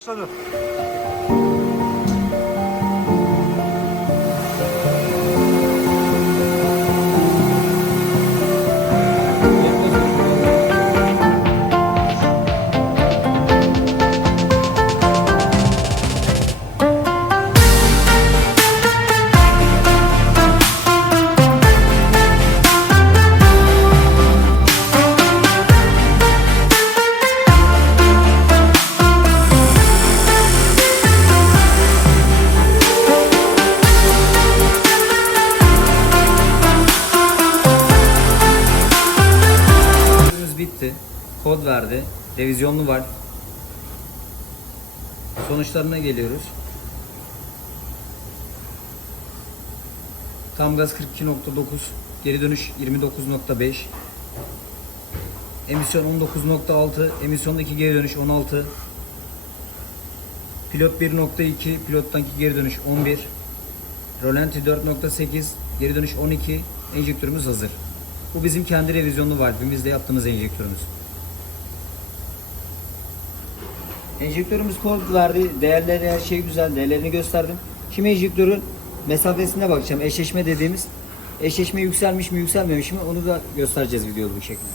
站住 bitti. Kod verdi. Revizyonlu var. Sonuçlarına geliyoruz. Tam gaz 42.9, geri dönüş 29.5. Emisyon 19.6, emisyondaki geri dönüş 16. Pilot 1.2, pilottanki geri dönüş 11. Rolanti 4.8, geri dönüş 12. Enjektörümüz hazır. Bu bizim kendi revizyonlu valvimizde yaptığımız enjektörümüz. Enjektörümüz kod verdi. Değerleri her şey güzel. Değerlerini gösterdim. Şimdi enjektörün mesafesine bakacağım. Eşleşme dediğimiz eşleşme yükselmiş mi yükselmemiş mi onu da göstereceğiz videoda bu şekilde.